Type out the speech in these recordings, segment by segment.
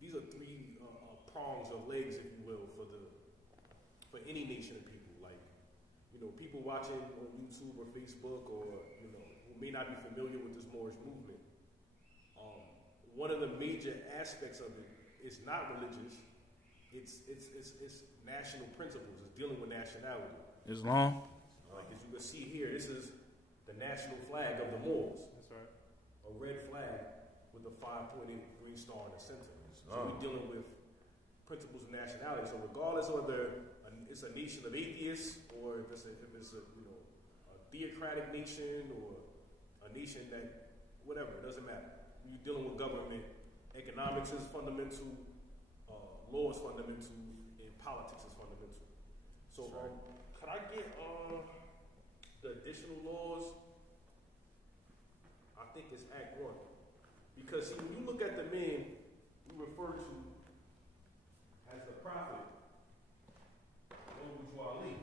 these are three prongs or legs, if you will, for any nation of people. Like, people watching on YouTube or Facebook, or who may not be familiar with this Moorish movement. One of the major aspects of it is not religious. It's national principles. It's dealing with nationality. Islam. Like as you can see here, this is the national flag of the Moors. That's right. A red flag with a 5-pointed green star in the center. So we're dealing with principles of nationality. So regardless of whether it's a nation of atheists, or if it's a theocratic nation, or a nation that, whatever, it doesn't matter. You're dealing with government. Economics is fundamental. Law is fundamental. And politics is fundamental. So could I get the additional laws? I think it's Act 1. Because see, when you look at the men we refer to as the prophet, Ali.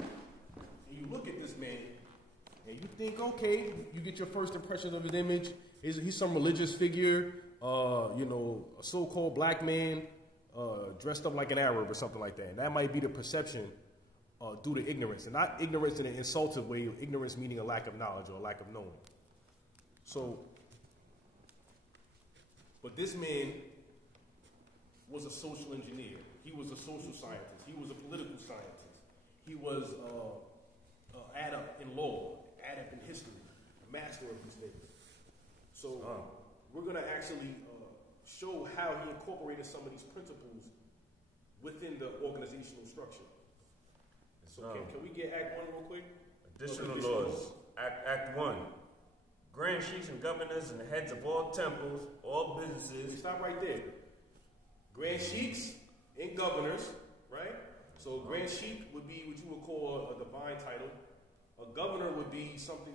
And you look at this man, and you think, okay, you get your first impression of his image. He's some religious figure, a so-called black man dressed up like an Arab or something like that. And that might be the perception due to ignorance. And not ignorance in an insultive way, ignorance meaning a lack of knowledge or a lack of knowing. So, but this man was a social engineer. He was a social scientist. He was a political scientist. He was an adept in law, adept in history, a master of these things. So we're going to actually show how he incorporated some of these principles within the organizational structure. So can we get Act 1 real quick? Additional laws. Act 1. Grand sheiks and governors and heads of all temples, all businesses. Stop right there. Grand sheiks and governors, right? So grand sheik would be what you would call a divine title. A governor would be something,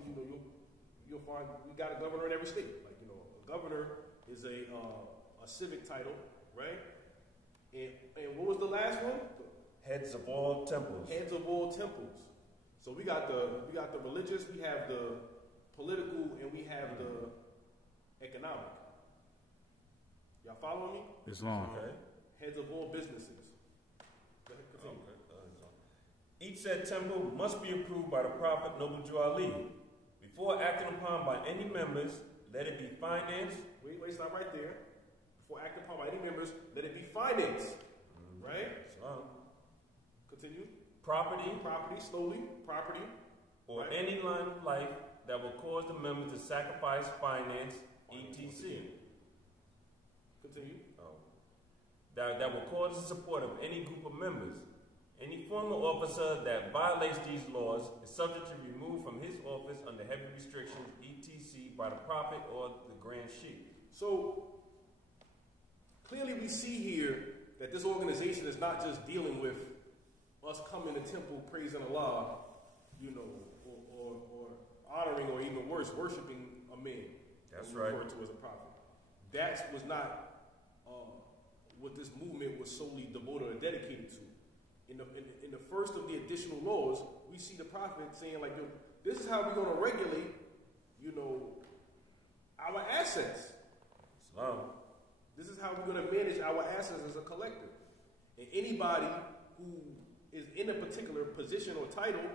you'll find, we got a governor in every state. Like, a governor is a civic title, right? And what was the last one? Heads of all temples. Heads of all temples. So we got the religious, we have the political, and we have the economic. Y'all follow me? Islam. Okay. Heads of all businesses. Go ahead, continue. Each said temple must be approved by the Prophet Noble Jew Ali. Before acting upon by any members, let it be financed. Wait, stop right there. Before acting upon by any members, let it be financed. Right? Continue. Property, slowly, property. Or right? any line of life that will cause the members to sacrifice, finance, etc. Continue. That will cause the support of any group of members. Any former officer that violates these laws is subject to be removed from his office under heavy restrictions, etc., by the Prophet or the Grand Sheikh. So, clearly we see here that this organization is not just dealing with us coming to temple, praising Allah, or honoring, or even worse, worshiping a man. That's right. Referred to as a prophet. That was not what this movement was solely devoted or dedicated to. In the first of the additional laws, we see the prophet saying, like, this is how we're going to regulate, our assets. Islam. This is how we're going to manage our assets as a collective. And anybody who is in a particular position or title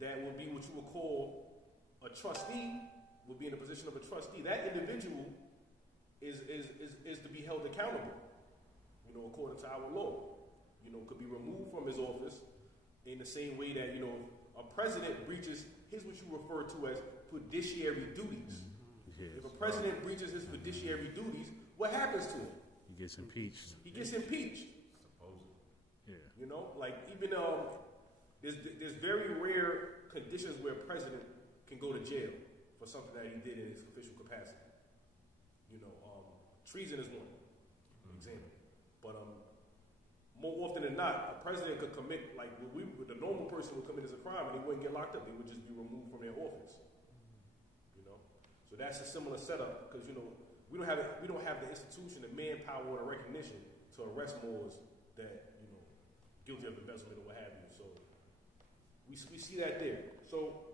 that will be what you would call a trustee, would be in the position of a trustee. That individual is to be held accountable, according to our law. Could be removed from his office in the same way that, a president breaches what you refer to as fiduciary duties. Yes. If a president breaches his fiduciary duties, what happens to him? He gets impeached. He gets impeached. Supposedly. Yeah. Like even there's very rare conditions where a president can go to jail for something that he did in his official capacity. Treason is one example. But more often than not, a president could commit, like the normal person would commit as a crime and they wouldn't get locked up. They would just be removed from their office. So that's a similar setup because we don't have the institution, the manpower, or the recognition to arrest Moors that guilty of embezzlement or what have you. So we see that there. So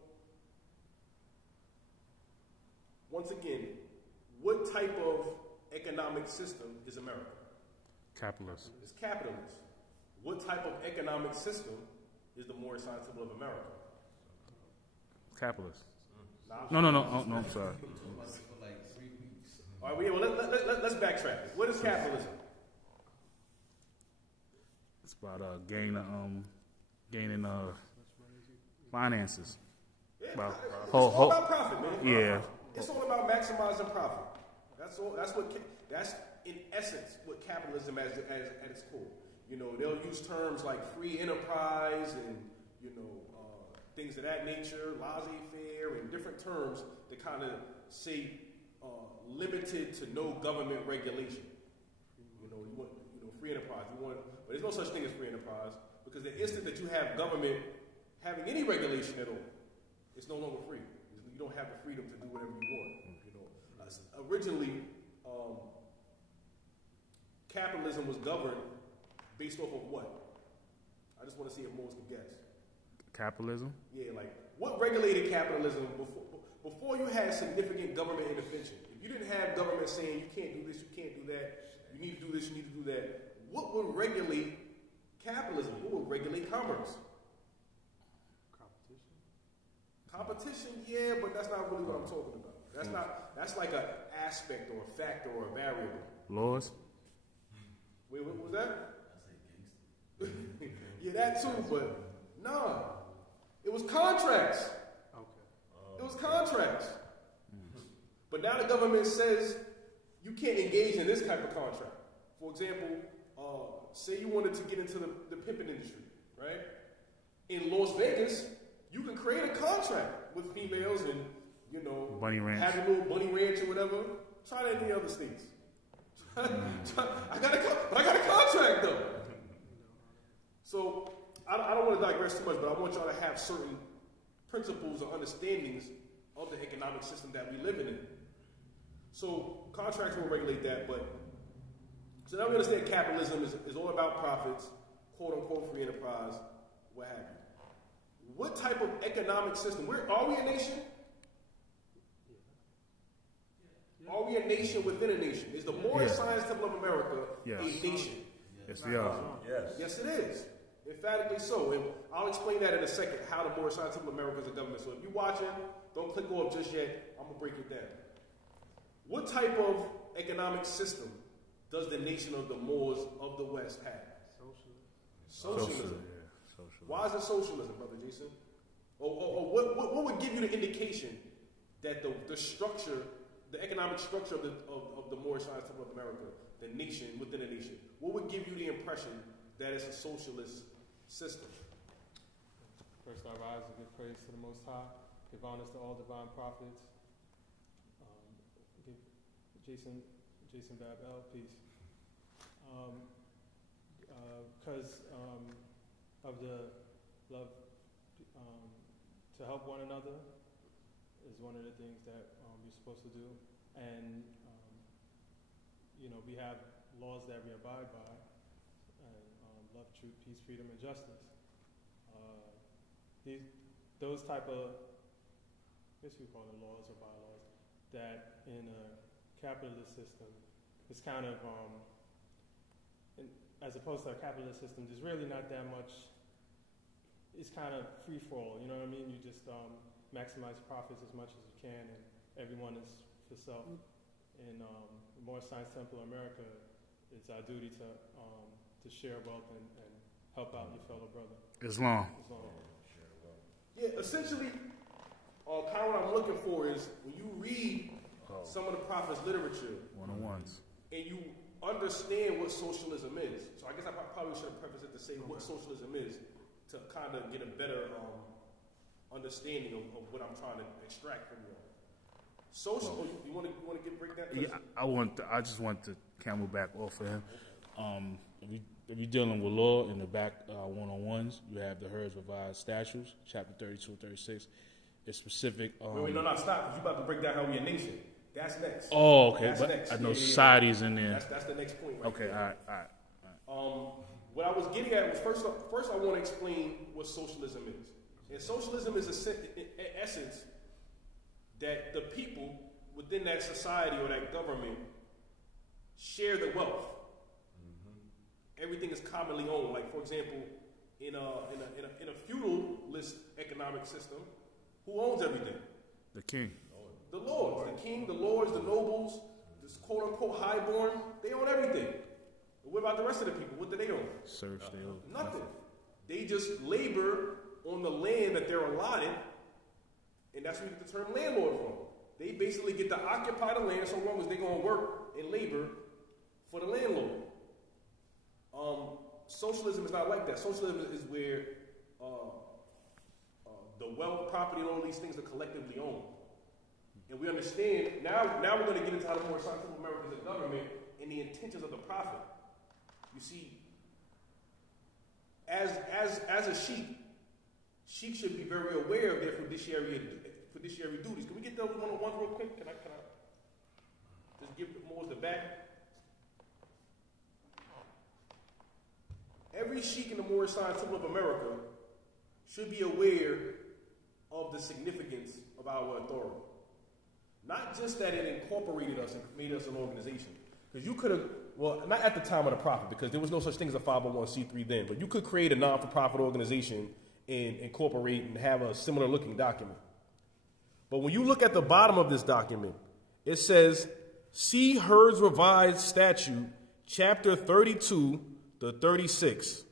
once again, what type of economic system is America? Capitalist. It's capitalist. What type of economic system is the Moorish Science Temple of America? Capitalist. Nah, No, I'm sorry. All right, well, let's backtrack. What is capitalism? It's about gaining finances. Yeah, About it's all about profit, man. Yeah. It's all about maximizing profit. That's all. That's in essence what capitalism at its core. You know, they'll use terms like free enterprise and things of that nature, laissez-faire, and different terms that kind of say limited to no government regulation. You want free enterprise. But there's no such thing as free enterprise because the instant that you have government having any regulation at all, it's no longer free. You don't have the freedom to do whatever you want. Originally, capitalism was governed based off of what? I just want to see if Moors can guess. Capitalism? Yeah, like what regulated capitalism before you had significant government intervention? If you didn't have government saying you can't do this, you can't do that, you need to do this, you need to do that, what would regulate capitalism? What would regulate commerce? Competition, yeah, but that's not really what I'm talking about. That's like an aspect or a factor or a variable. Laws? Wait, what was that? Yeah, that too, but no. It was contracts. Okay. It was contracts. But now the government says you can't engage in this type of contract. For example, say you wanted to get into the pimping industry, right? In Las Vegas, you can create a contract with females and, bunny ranch. Have a little bunny ranch or whatever. Try that in the other states. I got a contract though. So I don't want to digress too much, but I want y'all to have certain principles or understandings of the economic system that we live in. So contracts will regulate that, so now we understand capitalism is all about profits, quote unquote free enterprise, what have you. What type of economic system? Are we a nation? Are we a nation within a nation? Is the Moorish Science Temple of America a nation? Yes, we are. Yes, it is. Emphatically so. And I'll explain that in a second, how the Moorish Science Temple of America is a government. So if you're watching, don't click off just yet. I'm going to break it down. What type of economic system does the nation of the Moors of the West have? Socialism. Socialism. Why is it socialism, Brother Jason? Or what would give you the indication that the structure, the economic structure of the Moorish Science Temple of America, the nation within a nation, what would give you the impression that it's a socialist system? First, I rise and give praise to the Most High, give honors to all divine prophets. Jason Babel, peace. Because of the love to help one another is one of the things that we're supposed to do. And, we have laws that we abide by. And love, truth, peace, freedom, and justice. Those type of, I guess we call it laws or bylaws, that in a capitalist system is kind of, as opposed to a capitalist system, there's really not that much. It's kind of free for all. You know what I mean? You just maximize profits as much as you can, and everyone is for self. In the Moorish Science Temple of America, it's our duty to share wealth and help out your fellow brother. Islam. Yeah, essentially, kind of what I'm looking for is when you read some of the Prophet's literature, one-on-ones, and you understand what socialism is. So I guess I probably should have prefaced it to say what socialism is to kind of get a better understanding of what I'm trying to extract from you. You want to break that? Yeah, I just want the camel back off of him. If you're dealing with law in the back one-on-ones, you have the Herds Revised Statutes, chapter 32 and 36. It's specific. Wait, no, stop. You're about to break down how we a nation. That's next. Oh, okay. That's but next. I know society's in there. That's the next point. Right okay, there. all right. What I was getting at was first I want to explain what socialism is. And socialism is in essence that the people within that society or that government share the wealth. Everything is commonly owned. Like, for example, in a feudalist economic system, who owns everything? The king. The lords. The king, the lords, the nobles, this quote-unquote highborn, they own everything. But what about the rest of the people? What do they own? Serfs, they own Nothing. They just labor on the land that they're allotted, and that's where you get the term landlord from. They basically get to occupy the land so long as they're going to work and labor for the landlord. Socialism is not like that. Socialism is where the wealth, property, and all these things are collectively owned. And we understand, now we're going to get into how the more scientific America is a government and the intentions of the prophet. You see, as a sheik should be very aware of their fiduciary duties. Can we get those one-on-ones real quick? Can I just give Moors the back? Every sheik in the Moorish Science Temple of America should be aware of the significance of our authority. Not just that it incorporated us and made us an organization. Because you could have, well, not at the time of the prophet, because there was no such thing as a 501c3 then, but you could create a non-for-profit organization and incorporate and have a similar looking document. But when you look at the bottom of this document, it says, see Herd's Revised Statute, chapter 32 to 36.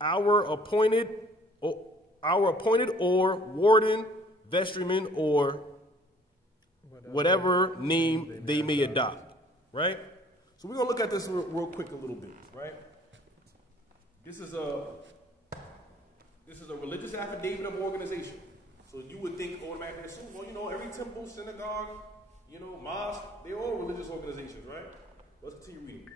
Our appointed or warden, vestryman, or whatever name they may adopt, right? So we're going to look at this real quick a little bit, right? This is a religious affidavit of organization. So you would think automatically assume, well, every temple, synagogue, mosque, they're all religious organizations, right? Let's continue reading.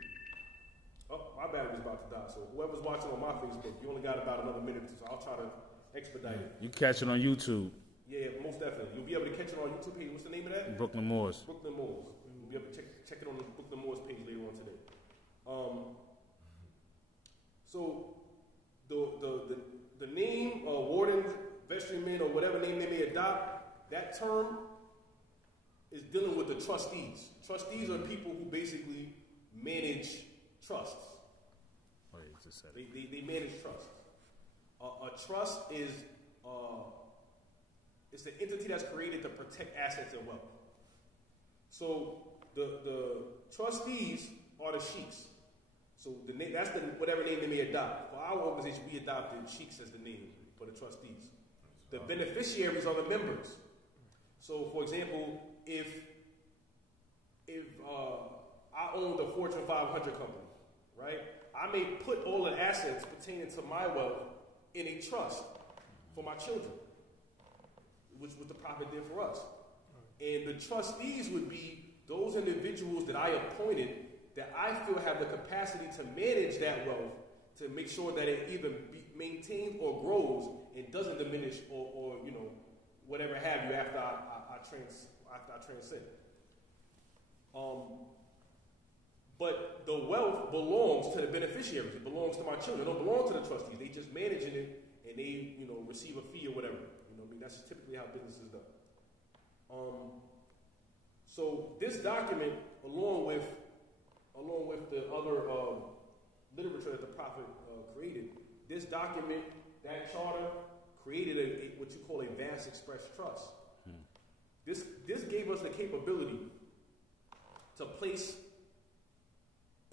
Oh, my battery's about to die, so whoever's watching on my Facebook, you only got about another minute, so I'll try to expedite it. You catch it on YouTube. Yeah, most definitely. You'll be able to catch it on YouTube page. What's the name of that? Brooklyn Moors. Brooklyn Moors. You'll be able to check it on the Brooklyn Moors page later on today. So the name, warden, vestryman, or whatever name they may adopt, that term is dealing with the trustees. Trustees are people who basically manage trusts. Oh, yeah, just said they manage trusts. A trust is it's an entity that's created to protect assets and wealth. So the trustees are the sheiks. So that's whatever name they may adopt. For our organization, we adopted sheiks as the name for the trustees. The beneficiaries are the members. So, for example, if I owned a Fortune 500 company, right? I may put all the assets pertaining to my wealth in a trust for my children, which was the prophet did for us. And the trustees would be those individuals that I appointed that I feel have the capacity to manage that wealth to make sure that it either maintains or grows and doesn't diminish or whatever have you after I transcend. But the wealth belongs to the beneficiaries. It belongs to my children. It don't belong to the trustees. They just managing it and they receive a fee or whatever. That's typically how business is done. So this document, along with the other literature that the prophet created, this document, that charter, created what you call a vast express trust. This gave us the capability to place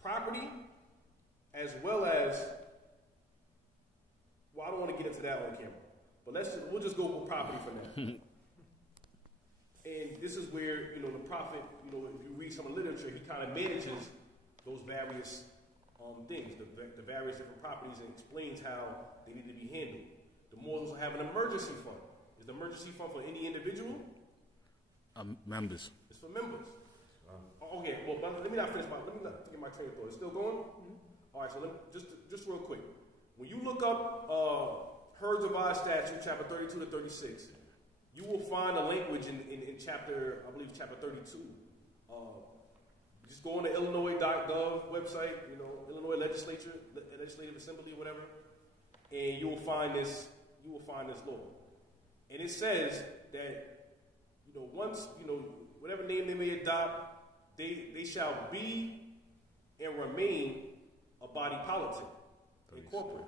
property as well as, well, I don't want to get into that on camera, but we'll just go with property for now. And this is where, the prophet, if you read some of the literature, he kind of manages those various things, the various different properties, and explains how they need to be handled. The Moors also have an emergency fund. Is the emergency fund for any individual? Members. It's for members. Okay, well, let me not get my train of thought. It's still going? Mm-hmm. All right, so just real quick. When you look up Herd's Revised Statute, chapter 32 to 36, you will find a language in chapter, I believe chapter 32. Just go on the Illinois.gov website, Illinois Legislative Assembly or whatever, and you will find this law. And it says that once, whatever name they may adopt, they shall be and remain a body politic in corporate.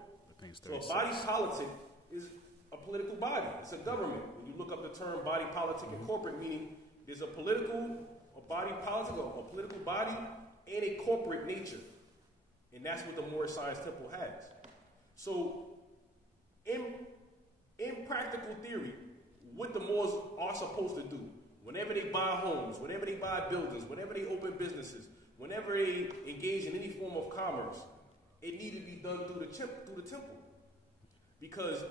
So a body politic is a political body. It's a government. When you look up the term body politic in corporate, meaning there's a body politic, a political body, and a corporate nature. And that's what the Moorish Science Temple has. So in practical theory, what the Moors are supposed to do, whenever they buy homes, whenever they buy buildings, whenever they open businesses, whenever they engage in any form of commerce, it needs to be done through the temple. Because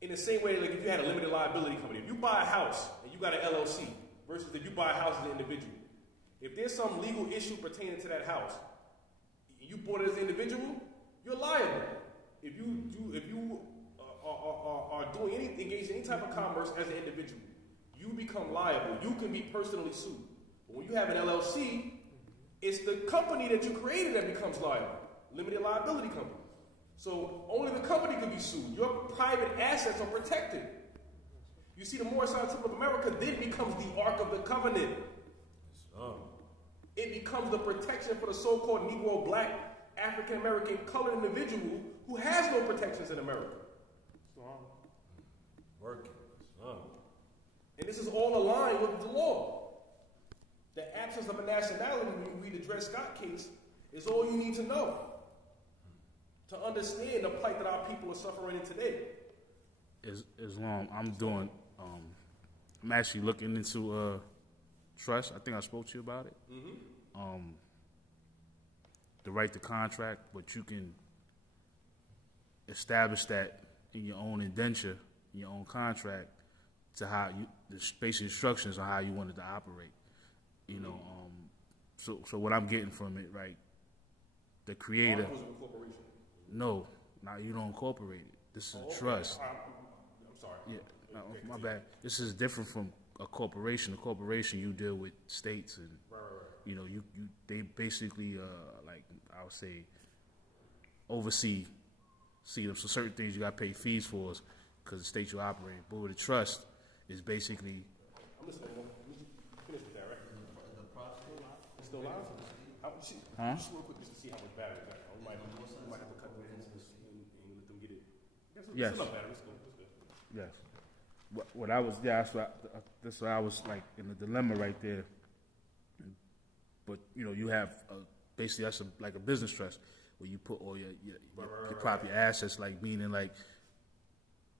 in the same way, like if you had a limited liability company, if you buy a house and you got an LLC versus if you buy a house as an individual, if there's some legal issue pertaining to that house, you bought it as an individual, you're liable. If you are engaged in any type of commerce as an individual, you become liable. You can be personally sued. But when you have an LLC, it's the company that you created that becomes liable. Limited liability company. So only the company can be sued. Your private assets are protected. You see, the Moorish Science Temple of America then becomes the Ark of the Covenant. It becomes the protection for the so-called Negro, Black, African American, colored individual who has no protections in America. Working. And this is all aligned with the law. The absence of a nationality when you read the Dred Scott case is all you need to know to understand the plight that our people are suffering in today. Islam, I'm actually looking into trust. I think I spoke to you about it. Mm-hmm. The right to contract, but you can establish that in your own indenture, in your own contract, to how the basic instructions on how you want it to operate. So what I'm getting from it, right? The creator. No, you don't incorporate it. This is a trust. I'm sorry. Yeah, my bad. This is different from a corporation. A corporation, you deal with states, and right. They basically like I would say oversee them. So certain things you got to pay fees for because the state you operate. But with a trust, is basically. I'm listening. Finish with that, right? It's still live? Just real quick, just to see how much battery we got. We might have to cut the into this and let them get it. Yes. It's enough battery. It's good. Yes. What I was, that's why I was like in the dilemma right there. But you have basically that's like a business trust where you put all your property assets, like meaning like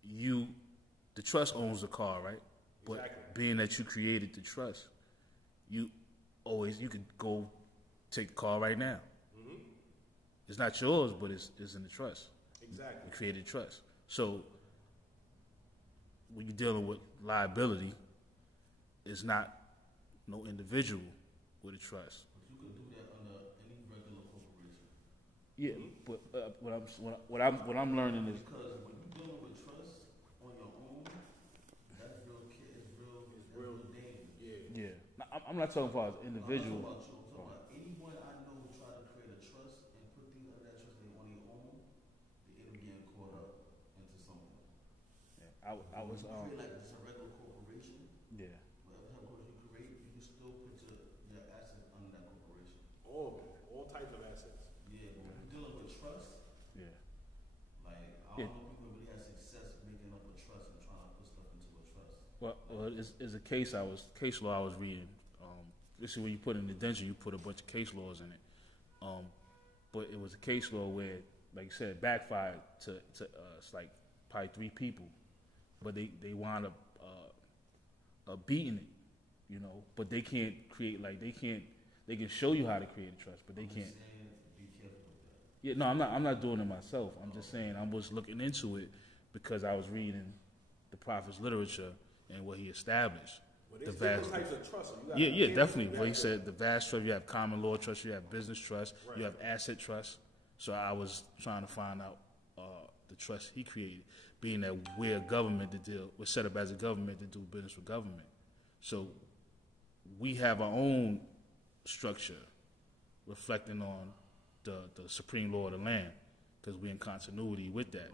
the trust owns the car, right? But exactly. Being that you created the trust, you could go take the car right now. Mm-hmm. It's not yours, but it's in the trust. Exactly. You created trust. So when you're dealing with liability, it's not no individual with a trust. But you can do that under any regular corporation. Yeah, but what I'm learning is because when you're dealing with trust on your own, that's real dangerous. Yeah. Now, I'm not talking about individual. I'm talking about anyone I know who try to create a trust and put things under that trust they on their own, they end up getting caught up into something. Yeah, I was create like just a regular corporation. Yeah. Whatever type of corporation you create, you can still put your assets under that corporation. All types of assets. Yeah, but when you're dealing with trust, yeah. Like I don't know people really have success making up a trust and trying to put stuff into a trust. Well, it's a case law I was reading. This is when you put in the indenture, you put a bunch of case laws in it. But it was a case law where, like you said, backfired to it's like probably 3 people, but they wound up beating it, But they can't create they can show you how to create a trust, but they can't. Be careful with that. Yeah, no, I'm not doing it myself. I'm just saying I was looking into it because I was reading the Prophet's literature and what he established. Well, there's different types of trust. So yeah, definitely. Well, he said the vast trust, you have common law trust, you have business trust, you have asset trust. So I was trying to find out the trust he created, being that we're a government we're set up as a government to do business with government. So we have our own structure reflecting on the supreme law of the land because we're in continuity with that.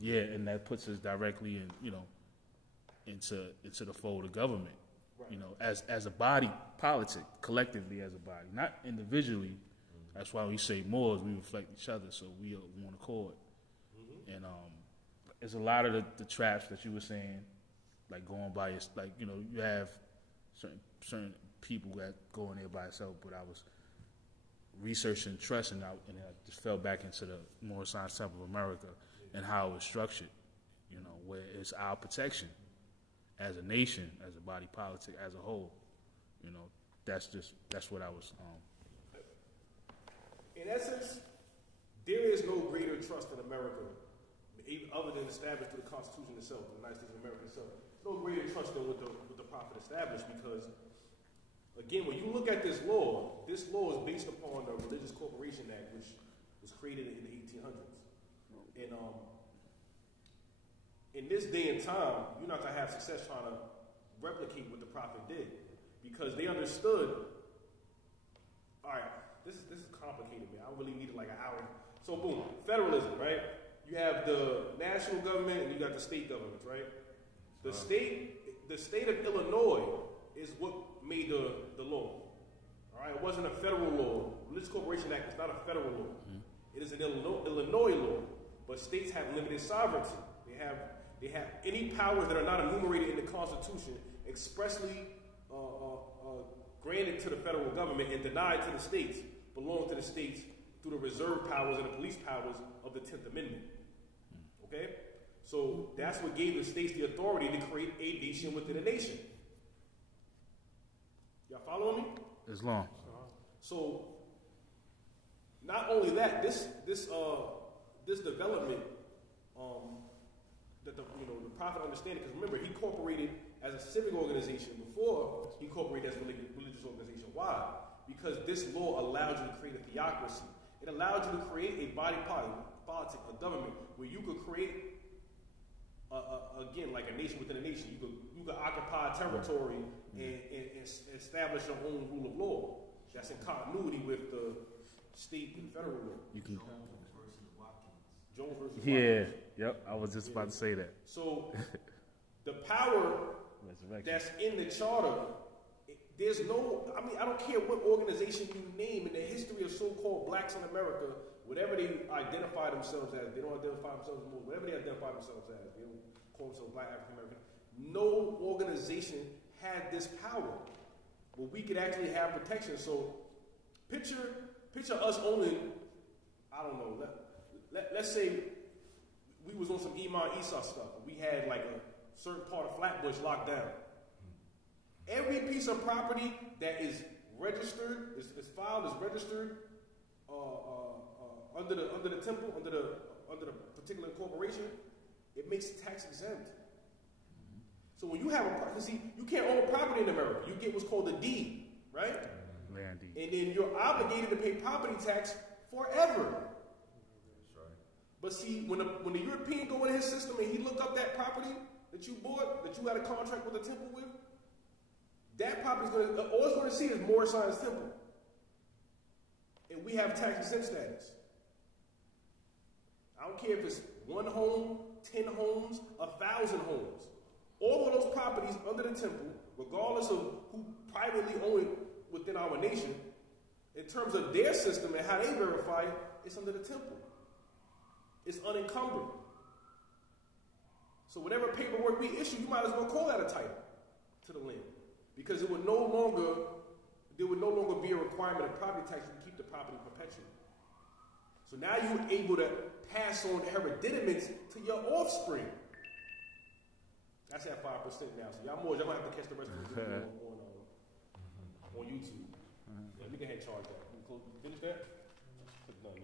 Yeah, and that puts us directly in, into the fold of government. You know, as a body politic, collectively as a body, not individually. That's why we say Moors, we reflect each other, so we on accord. And there's a lot of the traps that you were saying, like going by your, like, you know, you have certain people that go in there by itself, but I was researching trust, and I just fell back into the Moorish Science Temple of America and how it was structured, you know, where it's our protection as a nation, as a body politic, as a whole. You know, that's what I was. In essence, there is no greater trust in America, even other than established through the Constitution itself, the United States of America itself. No greater trust than what the Prophet established, because, again, when you look at this law is based upon the Religious Corporation Act, which was created in the 1800s. And in this day and time, you're not going to have success trying to replicate what the Prophet did, because they understood, all right, this is complicated, man. I really needed like an hour. So boom, federalism, right? You have the national government and you got the state governments, right? The state of Illinois is what made the law. All right, it wasn't a federal law. Religious Corporation Act is not a federal law. It is an Illinois law. But states have limited sovereignty. They have any powers that are not enumerated in the Constitution expressly granted to the federal government and denied to the states, belong to the states through the reserve powers and the police powers of the 10th Amendment. Okay? So that's what gave the states the authority to create a nation within a nation. Y'all following me? Islam. So not only that, this development that the Prophet understanding, because remember, he incorporated as a civic organization before he incorporated as a religious organization. Why? Because this law allowed you to create a theocracy. It allowed you to create a body politic, a government, where you could create, again, like a nation within a nation. You could occupy territory and establish your own rule of law. That's in continuity with the state and federal law. You can. Jones versus Watkins. Yeah. Yep. I was just about to say that. So the power that's in the charter, there's no, I don't care what organization you name in the history of so-called blacks in America, whatever they identify themselves as, they don't identify themselves as, whatever they identify themselves as, they don't call themselves black African American, no organization had this power where we could actually have protection. So picture us owning, I don't know, let's say we was on some Iman Esau stuff. We had like a certain part of Flatbush locked down. Every piece of property that is registered, is filed, is registered under the temple, under the particular corporation, it makes it tax exempt. So when you have you can't own property in America. You get what's called a deed, right? Land deed. And then you're obligated to pay property tax forever. But see, when the European go in his system and he look up that property that you bought, that you had a contract with the temple with, that property is all it's going to see is Moorish Science Temple. And we have tax exempt status. I don't care if it's 1 home, 10 homes, 1,000 homes. All of those properties under the temple, regardless of who privately own it within our nation, in terms of their system and how they verify it, it's under the temple. It's unencumbered. So whatever paperwork we issue, you might as well call that a title to the land. Because there would no longer be a requirement of property tax to keep the property perpetual. So now you're able to pass on hereditaments to your offspring. That's at 5% now. So y'all Moors, y'all might have to catch the rest of the video on YouTube. Yeah, we can head charge that. Can we finish that? No, yeah.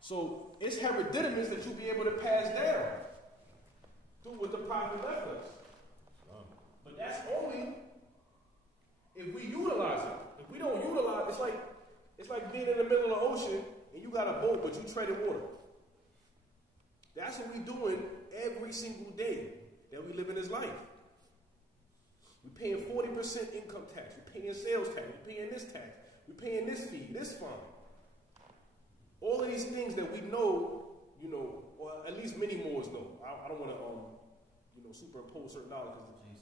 So it's hereditaments that you'll be able to pass down through what the Prophet left us. But that's only if we utilize it. If we don't utilize it, it's like being in the middle of the ocean and you got a boat but you treading water. That's what we're doing every single day that we live in this life. We're paying 40% income tax. We're paying sales tax. We're paying this tax. We're paying this fee, this fine. All of these things that we know, or at least many Moors know. I don't want to, superimpose certain knowledge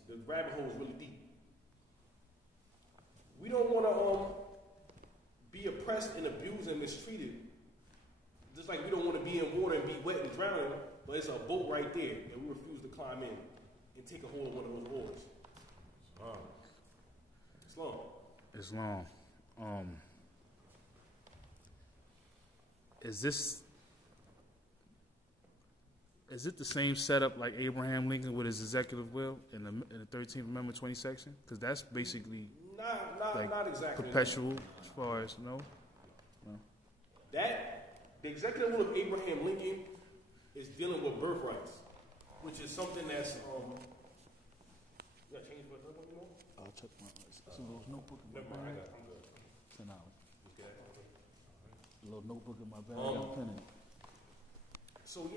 because the rabbit hole is really deep. We don't want to be oppressed and abused and mistreated. Just like we don't want to be in water and be wet and drowning, but it's a boat right there, and we refuse to climb in and take a hold of one of those oars. Islam. Is it the same setup like Abraham Lincoln with his executive will in the 13th Amendment 20 section? Because that's basically not exactly perpetual as far as no. That the executive will of Abraham Lincoln is dealing with birthrights, which is something that's you got change for another one? I'll check my it's a little notebook in my bag. $10. A little notebook in my bag. I got a pen in it. So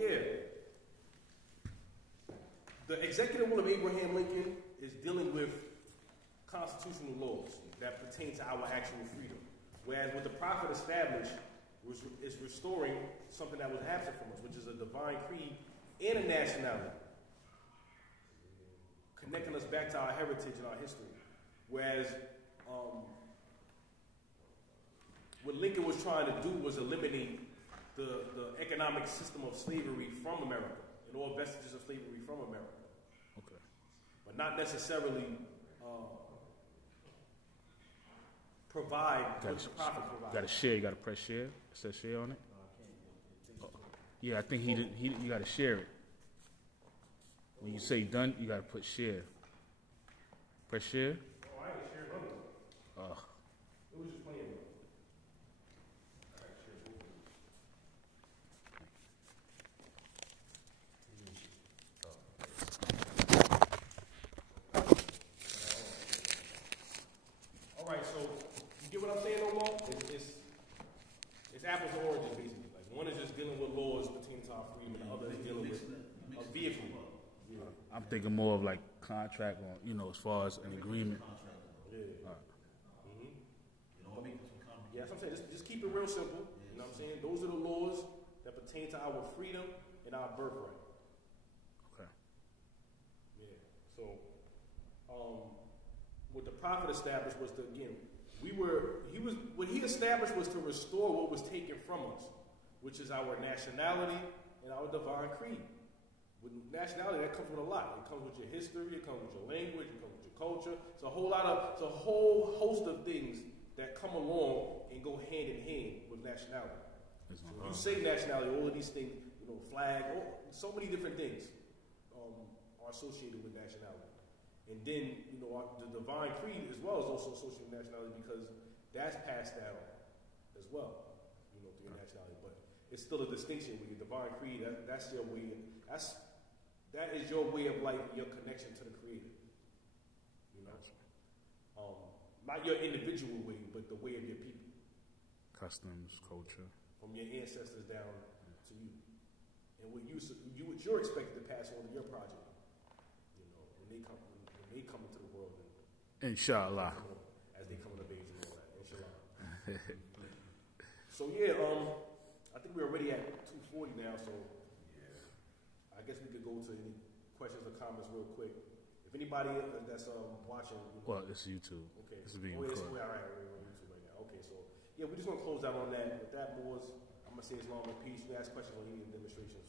the executive will of Abraham Lincoln is dealing with constitutional laws that pertain to our actual freedom. Whereas what the Prophet established is restoring something that was absent from us, which is a divine creed and a nationality, connecting us back to our heritage and our history. Whereas what Lincoln was trying to do was eliminate the economic system of slavery from America and all vestiges of slavery from America. Okay. But not necessarily provide what the Prophet provided. Got to share. You got to press share. It says share on it. Yeah, I think you got to share it. When you say done, you got to put share. Press share. Oh, I ain't shared none of them. It was just playing. Alright, so you get what I'm saying, Omar? It's apples and oranges, basically. Like one is just dealing with laws pertaining to our freedom, and the other is dealing with a vehicle. Yeah. I'm thinking more of like contract or as far as an agreement. Yeah. Yeah, that's what I'm saying. Just keep it real simple. You know what I'm saying? Those are the laws that pertain to our freedom and our birthright. Okay. Yeah. So, what the Prophet established was what he established was to restore what was taken from us, which is our nationality and our divine creed. With nationality, that comes with a lot. It comes with your history, it comes with your language, it comes with your culture. It's a whole host of things that come along and go hand in hand with nationality. So you say nationality, all of these things, flag, so many different things are associated with nationality. And then, the divine creed as well is also associated with nationality because that's passed down as well, through your nationality. But it's still a distinction with your divine creed. That's your way. That is your way of life, your connection to the Creator. Not your individual way, but the way of your people. Customs, culture. From your ancestors down to you. And what you're expected to pass on to your project. When they come into the world. Inshallah. As they come of age and all that. Inshallah. So I think we're already at 2:40 now, so I guess we could go to any questions or comments real quick. If anybody that's watching, well, it's YouTube. Okay. This is being recorded. recorded. All right, we're on YouTube right now. Okay, so we're just gonna close out on that. With that, Moors, I'm gonna say Islam and peace. You ask questions on any of the demonstrations.